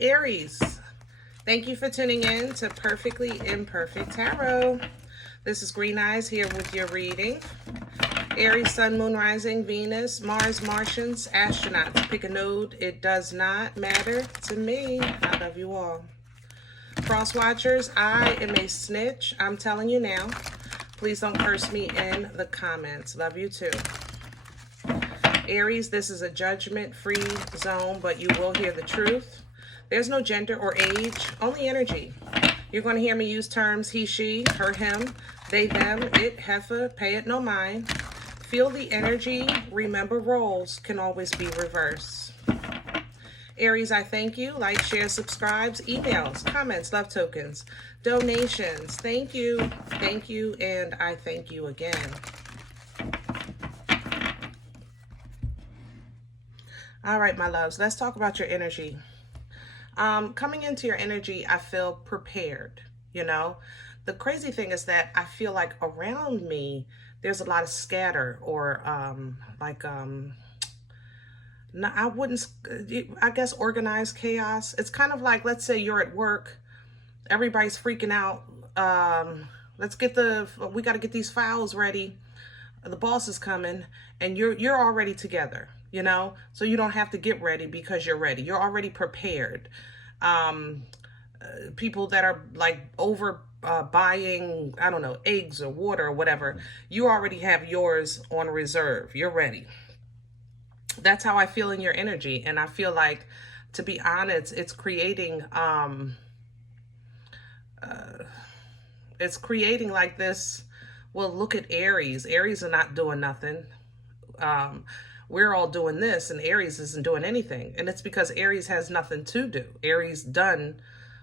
Aries, thank you for tuning in to Perfectly Imperfect Tarot. This is Green Eyes here with your reading. Aries, Sun, Moon, Rising, Venus, Mars, Martians, astronauts. Pick a node. It does not matter to me. I love you all. Cross watchers, I am a snitch. I'm telling you now. Please don't curse me in the comments. Love you too. Aries, this is a judgment-free zone, but you will hear the truth. There's no gender or age, only energy. You're going to hear me use terms he, she, her, him, they, them, it, heifer, pay it no mind. Feel the energy. Remember, roles can always be reversed. Aries, I thank you. Like, share, subscribes, emails, comments, love tokens, donations. Thank you, and I thank you again. All right, my loves, let's talk about your energy. Coming into your energy, I feel prepared, you know. The crazy thing is that I feel like around me, there's a lot of scatter or no, I guess organized chaos. It's kind of like, let's say you're at work, everybody's freaking out. We got to get these files ready. The boss is coming and you're already together, you know, so you don't have to get ready because you're ready. You're already prepared. People that are like over buying, I don't know, eggs or water or whatever, you already have yours on reserve. You're ready. That's how I feel in your energy. And I feel like, to be honest, it's creating like this. Well, look at Aries. Aries are not doing nothing. We're all doing this, and Aries isn't doing anything. And it's because Aries has nothing to do. Aries done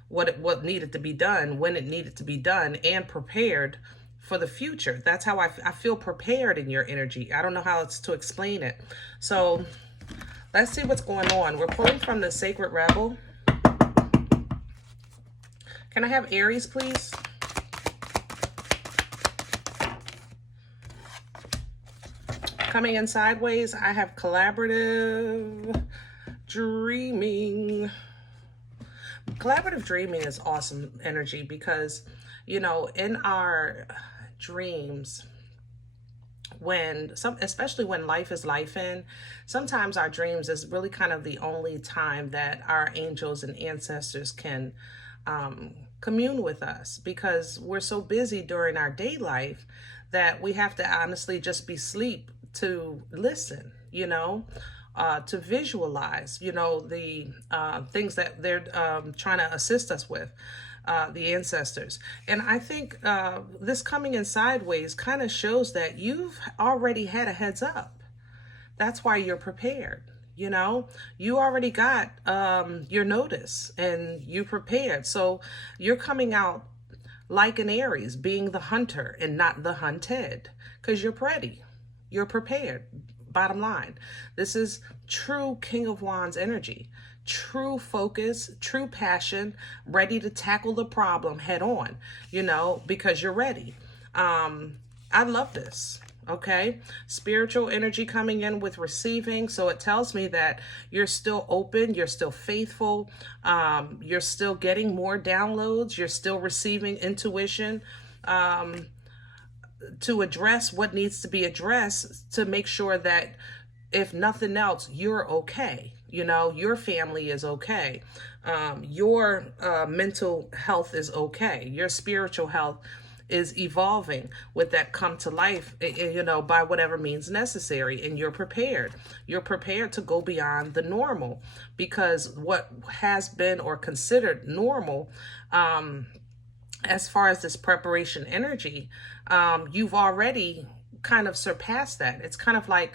what needed to be done, when it needed to be done, and prepared for the future. That's how I feel prepared in your energy. I don't know how else to explain it. So let's see what's going on. We're pulling from the Sacred Rebel. Can I have Aries, please? Coming in sideways, I have collaborative dreaming. Collaborative dreaming is awesome energy because, you know, in our dreams, especially when life is life-in, sometimes our dreams is really kind of the only time that our angels and ancestors can commune with us, because we're so busy during our day life that we have to honestly just be asleep to listen, you know, to visualize, you know, the things that they're trying to assist us with, the ancestors. And I think this coming in sideways kind of shows that you've already had a heads up. That's why you're prepared. You know, you already got your notice and you prepared. So you're coming out like an Aries, being the hunter and not the hunted, because you're ready. You're prepared. Bottom line, this is true King of Wands energy, true focus, true passion, ready to tackle the problem head on, you know, because you're ready. I love this. Okay. Spiritual energy coming in with receiving. So it tells me that you're still open. You're still faithful. You're still getting more downloads. You're still receiving intuition, to address what needs to be addressed, to make sure that if nothing else, you're okay. You know, your family is okay. Your mental health is okay. Your spiritual health is evolving with that come to life, you know, by whatever means necessary. And you're prepared. You're prepared to go beyond the normal, because what has been or considered normal, as far as this preparation energy, you've already kind of surpassed that. It's kind of like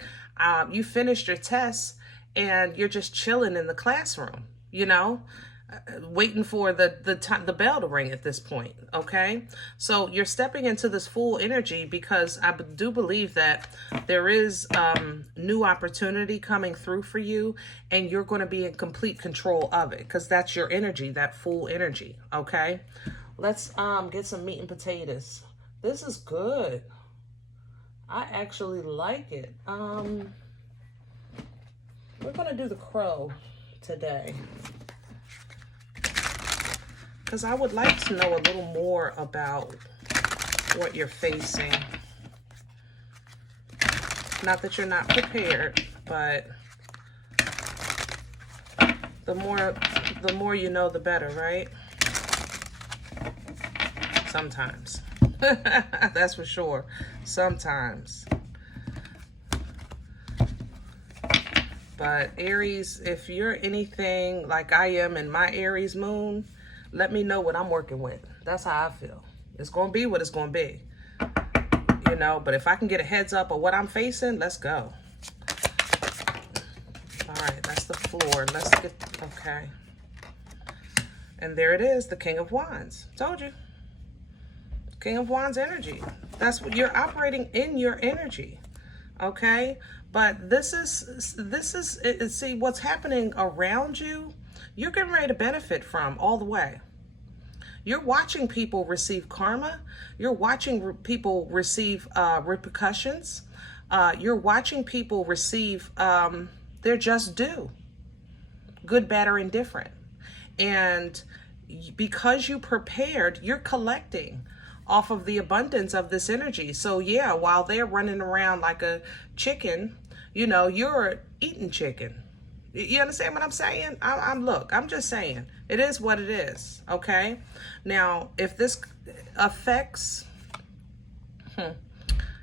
you finished your tests and you're just chilling in the classroom, you know, waiting for the bell to ring at this point. Okay, so you're stepping into this full energy because I do believe that there is new opportunity coming through for you, and you're going to be in complete control of it because that's your energy, that full energy. Okay, let's get some meat and potatoes. This is good. I actually like it. We're gonna do the crow today. because I would like to know a little more about what you're facing. Not that you're not prepared, but the more you know, the better, right? Sometimes. That's for sure. Sometimes. But Aries, if you're anything like I am in my Aries moon, let me know what I'm working with. That's how I feel. It's going to be what it's going to be. You know, but if I can get a heads up of what I'm facing, let's go. All right, that's the floor. Let's get, okay. And there it is, the King of Wands. Told you. King of Wands energy. That's what you're operating in, your energy. Okay? But this is see what's happening around you, you're getting ready to benefit from all the way. You're watching people receive karma. You're watching people receive repercussions. You're watching people receive their just due. Good, bad, or indifferent. And because you prepared, you're collecting off of the abundance of this energy. So yeah, while they're running around like a chicken, you know, you're eating chicken. You understand what I'm saying? I'm just saying, it is what it is, okay? Now, if this affects,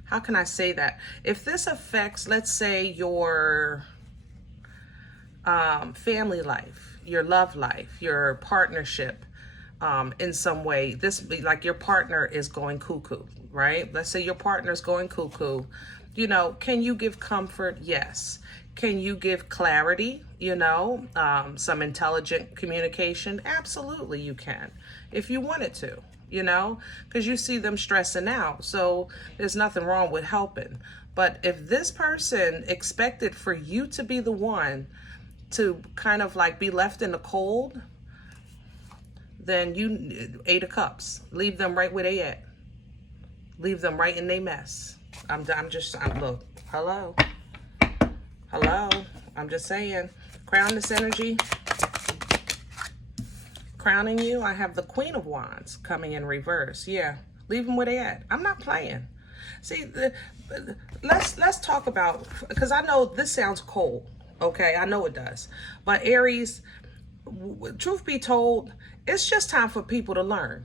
how can I say that? If this affects, let's say, your family life, your love life, your partnership, in some way, this, like your partner is going cuckoo, right? Let's say your partner is going cuckoo. You know, can you give comfort? Yes. Can you give clarity? You know, some intelligent communication? Absolutely, you can, if you wanted to, you know, because you see them stressing out. So there's nothing wrong with helping. But if this person expected for you to be the one to kind of like be left in the cold, then you 8 of cups. Leave them right where they at. Leave them right in their mess. I'm look, hello. I'm just saying, crown this energy. Crowning you, I have the Queen of Wands coming in reverse. Yeah, leave them where they at. I'm not playing. See, let's talk about, because I know this sounds cold. Okay, I know it does. But Aries, truth be told, it's just time for people to learn.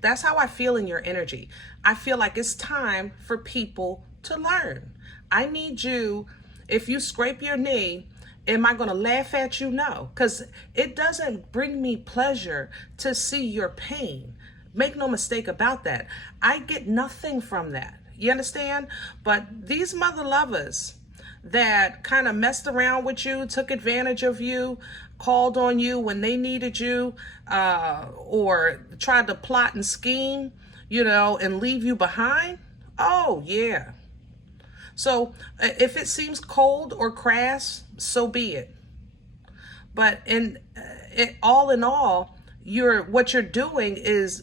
That's how I feel in your energy. I feel like it's time for people to learn. I need you, if you scrape your knee, am I going to laugh at you? No, because it doesn't bring me pleasure to see your pain. Make no mistake about that. I get nothing from that. You understand? But these mother lovers that kind of messed around with you, took advantage of you, called on you when they needed you, or tried to plot and scheme, you know, and leave you behind. Oh, yeah. So if it seems cold or crass, so be it. But all in all, what you're doing is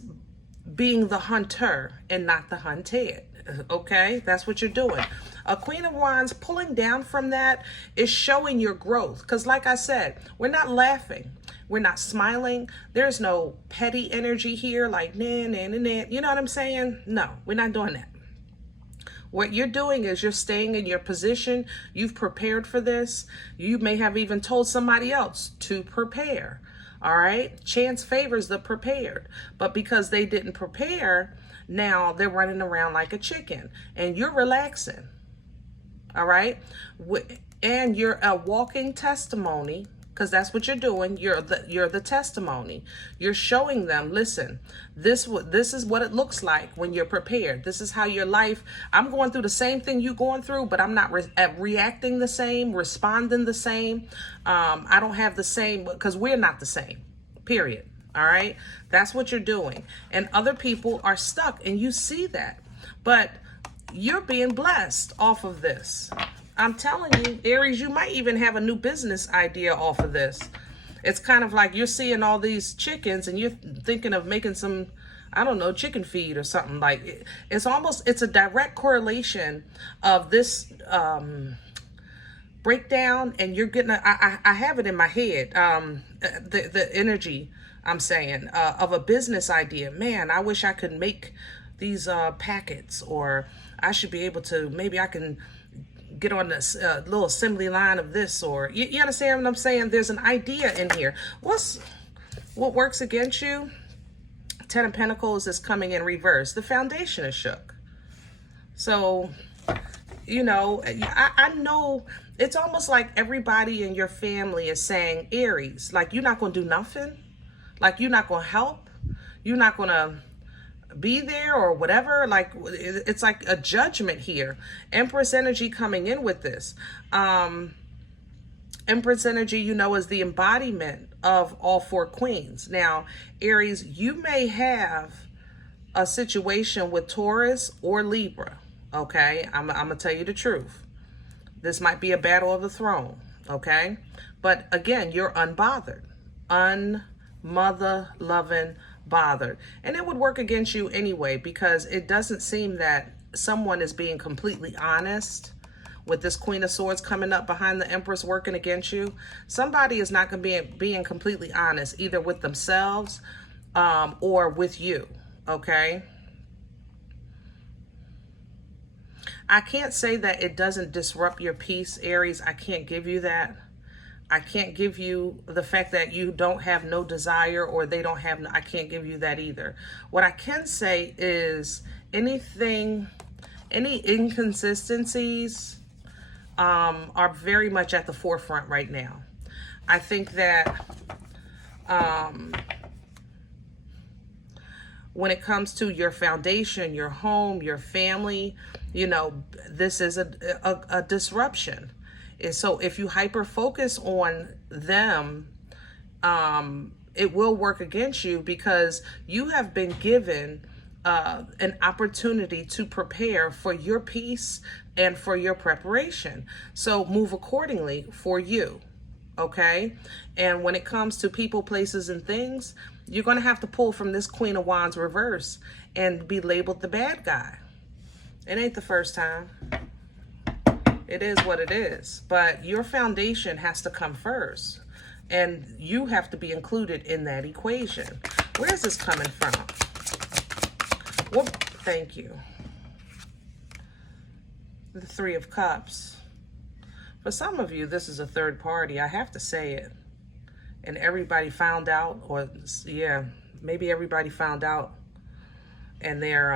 being the hunter and not the hunted. Okay, that's what you're doing. A Queen of Wands pulling down from that is showing your growth. Because like I said, we're not laughing. We're not smiling. There's no petty energy here like, nah, nah, nah, nah. You know what I'm saying? No, we're not doing that. What you're doing is you're staying in your position. You've prepared for this. You may have even told somebody else to prepare. All right? Chance favors the prepared. But because they didn't prepare, now they're running around like a chicken. And you're relaxing. All right? And you're a walking testimony, because that's what you're doing. You're the testimony. You're showing them, listen, this is what it looks like when you're prepared. This is how your life, I'm going through the same thing you're going through, but I'm not reacting the same, responding the same. I don't have the same, because we're not the same, period. All right? That's what you're doing. And other people are stuck, and you see that. But you're being blessed off of this. I'm telling you, Aries, you might even have a new business idea off of this. It's kind of like you're seeing all these chickens and you're thinking of making some, I don't know, chicken feed or something. Like it's a direct correlation of this breakdown, and you're getting I have it in my head. the energy, I'm saying, of a business idea. Man, I wish I could make these packets, or I should be able to, maybe I can get on this little assembly line of this, or you understand what I'm saying? There's an idea in here. What works against you? Ten of Pentacles is coming in reverse. The foundation is shook. So, you know, I know it's almost like everybody in your family is saying, Aries, like, you're not going to do nothing. Like, you're not going to help. You're not going to be there or whatever. Like, it's like a judgment here. Empress energy coming in with this. Empress energy, you know, is the embodiment of all four queens. Now, Aries, you may have a situation with Taurus or Libra. Okay, I'm gonna tell you the truth. This might be a battle of the throne. Okay, but again, you're unbothered, unmother loving, bothered, and it would work against you anyway, because it doesn't seem that someone is being completely honest. With this Queen of Swords coming up behind the Empress working against you, somebody is not going to be being completely honest, either with themselves or with you. Okay. I can't say that it doesn't disrupt your peace, Aries. I can't give you that. I can't give you the fact that you don't have no desire, or they don't have, I can't give you that either. What I can say is any inconsistencies are very much at the forefront right now. I think that when it comes to your foundation, your home, your family, you know, this is a disruption. And so if you hyper focus on them, it will work against you, because you have been given an opportunity to prepare for your peace and for your preparation. So move accordingly for you. Okay. And when it comes to people, places, and things, you're going to have to pull from this Queen of Wands reverse and be labeled the bad guy. It ain't the first time. It is what it is. But your foundation has to come first, and you have to be included in that equation. Where's this coming from? Well, thank you. The Three of Cups. For some of you, this is a third party. I have to say it. And everybody found out, or yeah, maybe everybody found out, and they're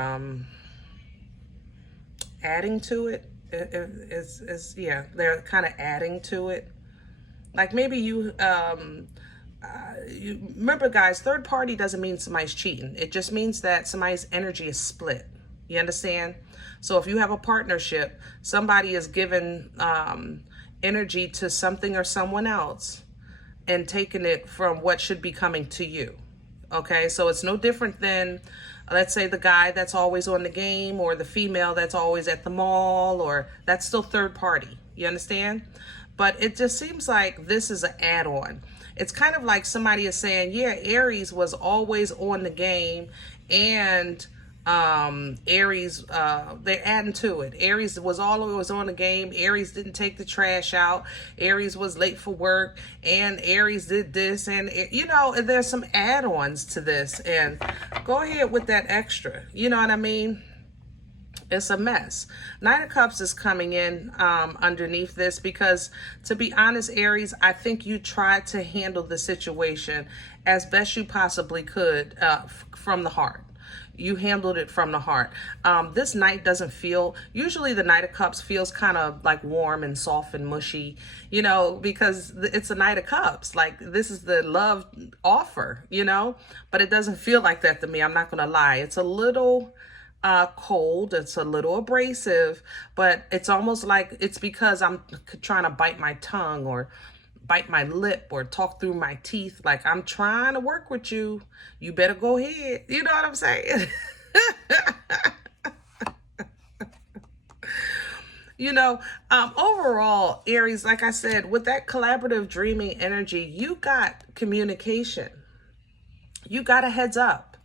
adding to it. Yeah, they're kind of adding to it. Like maybe you remember, guys, third party doesn't mean somebody's cheating. It just means that somebody's energy is split. You understand? So if you have a partnership, somebody is giving energy to something or someone else and taking it from what should be coming to you. Okay, so it's no different than, let's say, the guy that's always on the game, or the female that's always at the mall, or that's still third party. You understand? But it just seems like this is an add-on. It's kind of like somebody is saying, yeah, Aries was always on the game, and Aries, they're adding to it. Aries was always on the game. Aries didn't take the trash out. Aries was late for work, and Aries did this, and you know, there's some add-ons to this, and go ahead with that extra. You know what I mean? It's a mess. Nine of Cups is coming in underneath this, because to be honest, Aries, I think you tried to handle the situation as best you possibly could from the heart. You handled it from the heart. This night doesn't feel, usually the Knight of Cups feels kind of like warm and soft and mushy, you know, because it's a Knight of Cups. Like, this is the love offer, you know, but it doesn't feel like that to me. I'm not going to lie. It's a little cold. It's a little abrasive, but it's almost like it's because I'm trying to bite my tongue, or bite my lip, or talk through my teeth. Like, I'm trying to work with you. You better go ahead. You know what I'm saying? You know, overall, Aries, like I said, with that collaborative dreaming energy, you got communication. You got a heads up.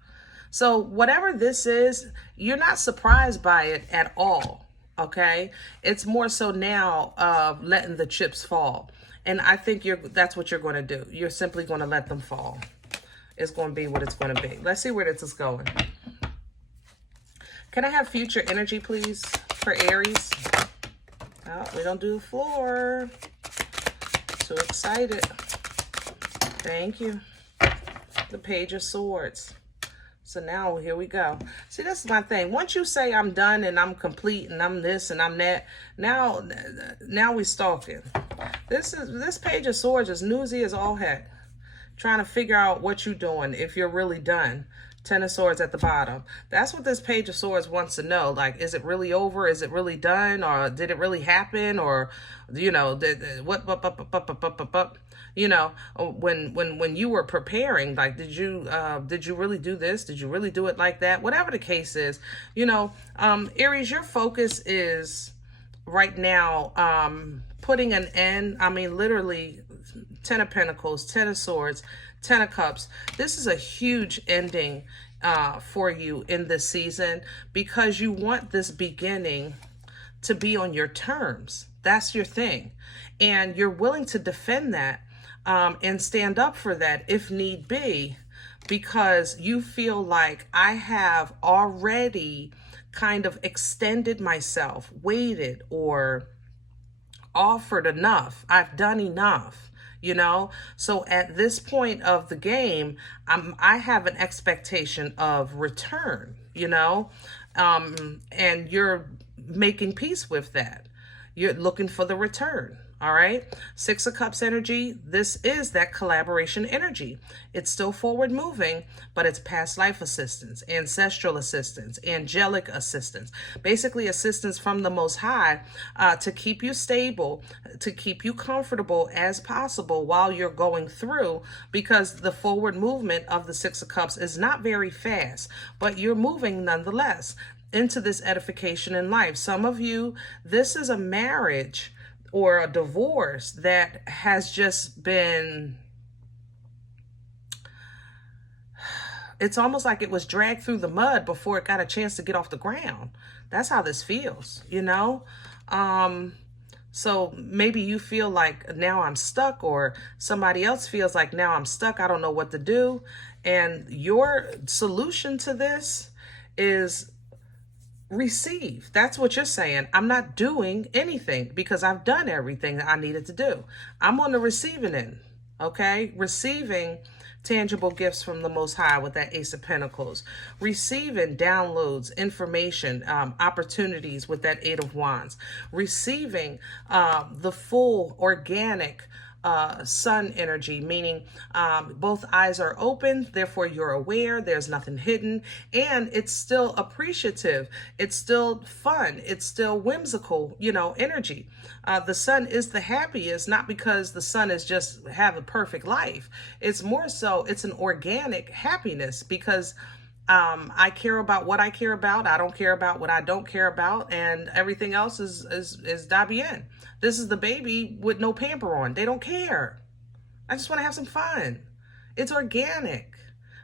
So whatever this is, you're not surprised by it at all. Okay? It's more so now of letting the chips fall. And I think that's what you're going to do. You're simply going to let them fall. It's going to be what it's going to be. Let's see where this is going. Can I have future energy, please, for Aries? Oh, we don't do the floor. Too excited. Thank you. The Page of Swords. So now here we go. See, this is my thing. Once you say I'm done and I'm complete and I'm this and I'm that, now we stalking. This Page of Swords is newsy as all heck. Trying to figure out what you're doing if you're really done. Ten of Swords at the bottom. That's what this Page of Swords wants to know. Like, is it really over? Is it really done? Or did it really happen? Or, you know, you know, when you were preparing, like, did you really do this? Did you really do it like that? Whatever the case is, you know, Aries, your focus is right now putting an end. I mean, literally, 10 of Pentacles, 10 of Swords, 10 of Cups. This is a huge ending for you in this season because you want this beginning to be on your terms. That's your thing. And you're willing to defend that and stand up for that if need be, because you feel like I have already kind of extended myself, waited, or offered enough. I've done enough. You know, so at this point of the game, I have an expectation of return, you know, and you're making peace with that. You're looking for the return. All right. 6 of Cups energy. This is that collaboration energy. It's still forward moving, but it's past life assistance, ancestral assistance, angelic assistance, basically assistance from the Most High to keep you stable, to keep you comfortable as possible while you're going through, because the forward movement of the 6 of Cups is not very fast, but you're moving nonetheless into this edification in life. Some of you, this is a marriage or a divorce that has just been, it's almost like it was dragged through the mud before it got a chance to get off the ground. That's how this feels, you know? So maybe you feel like now I'm stuck, or somebody else feels like now I'm stuck. I don't know what to do. And your solution to this is receive. That's what you're saying. I'm not doing anything because I've done everything that I needed to do. I'm on the receiving end. Okay. Receiving tangible gifts from the Most High with that Ace of Pentacles, receiving downloads, information, opportunities with that 8 of Wands, receiving the full organic sun energy, meaning both eyes are open, therefore you're aware, there's nothing hidden, and it's still appreciative, it's still fun, it's still whimsical, you know, energy. The sun is the happiest, not because the sun is just have a perfect life. It's more so, it's an organic happiness because I care about what I care about. I don't care about what I don't care about, and everything else is da bien. This is the baby with no pamper on. They don't care. I just want to have some fun. It's organic.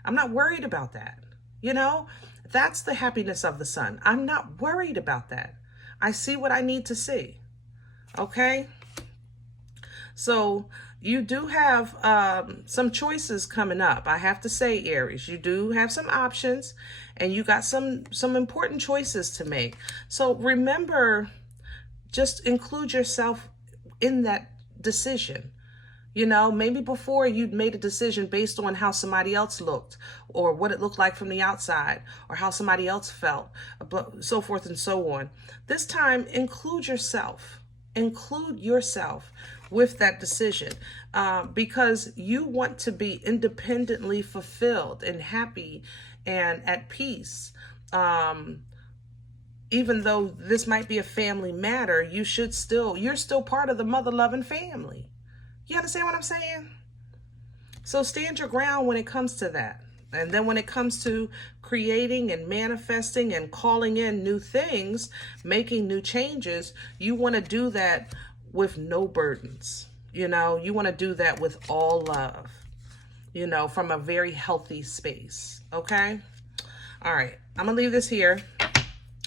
I'm not worried about that. You know, that's the happiness of the sun. I'm not worried about that. I see what I need to see. Okay. So you do have some choices coming up. I have to say, Aries, you do have some options, and you got some important choices to make. So remember, just include yourself in that decision. You know, maybe before you'd made a decision based on how somebody else looked, or what it looked like from the outside, or how somebody else felt, so forth and so on. This time, include yourself. Include yourself with that decision because you want to be independently fulfilled and happy and at peace. Even though this might be a family matter, you're still part of the mother-loving family. You understand what I'm saying? So stand your ground when it comes to that. And then when it comes to creating and manifesting and calling in new things, making new changes, you want to do that with no burdens. You know, you want to do that with all love, you know, from a very healthy space. Okay. All right. I'm going to leave this here.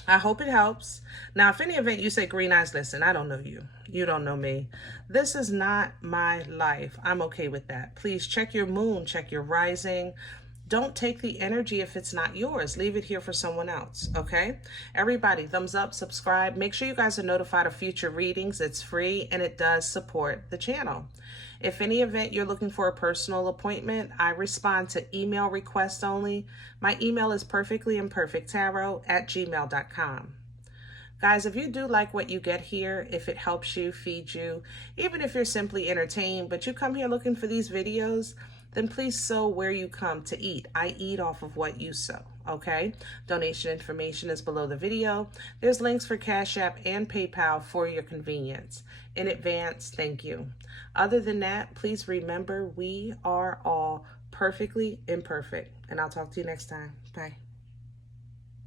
I hope it helps. Now, if any event you say green eyes, listen, I don't know you. You don't know me. This is not my life. I'm okay with that. Please check your moon, check your rising. Don't take the energy if it's not yours. Leave it here for someone else, okay? Everybody, thumbs up, subscribe. Make sure you guys are notified of future readings. It's free and it does support the channel. If any event you're looking for a personal appointment, I respond to email requests only. My email is perfectlyimperfecttarot@gmail.com. Guys, if you do like what you get here, if it helps you, feed you, even if you're simply entertained, but you come here looking for these videos, then please sow where you come to eat. I eat off of what you sow, okay? Donation information is below the video. There's links for Cash App and PayPal for your convenience. In advance, thank you. Other than that, please remember we are all perfectly imperfect. And I'll talk to you next time. Bye.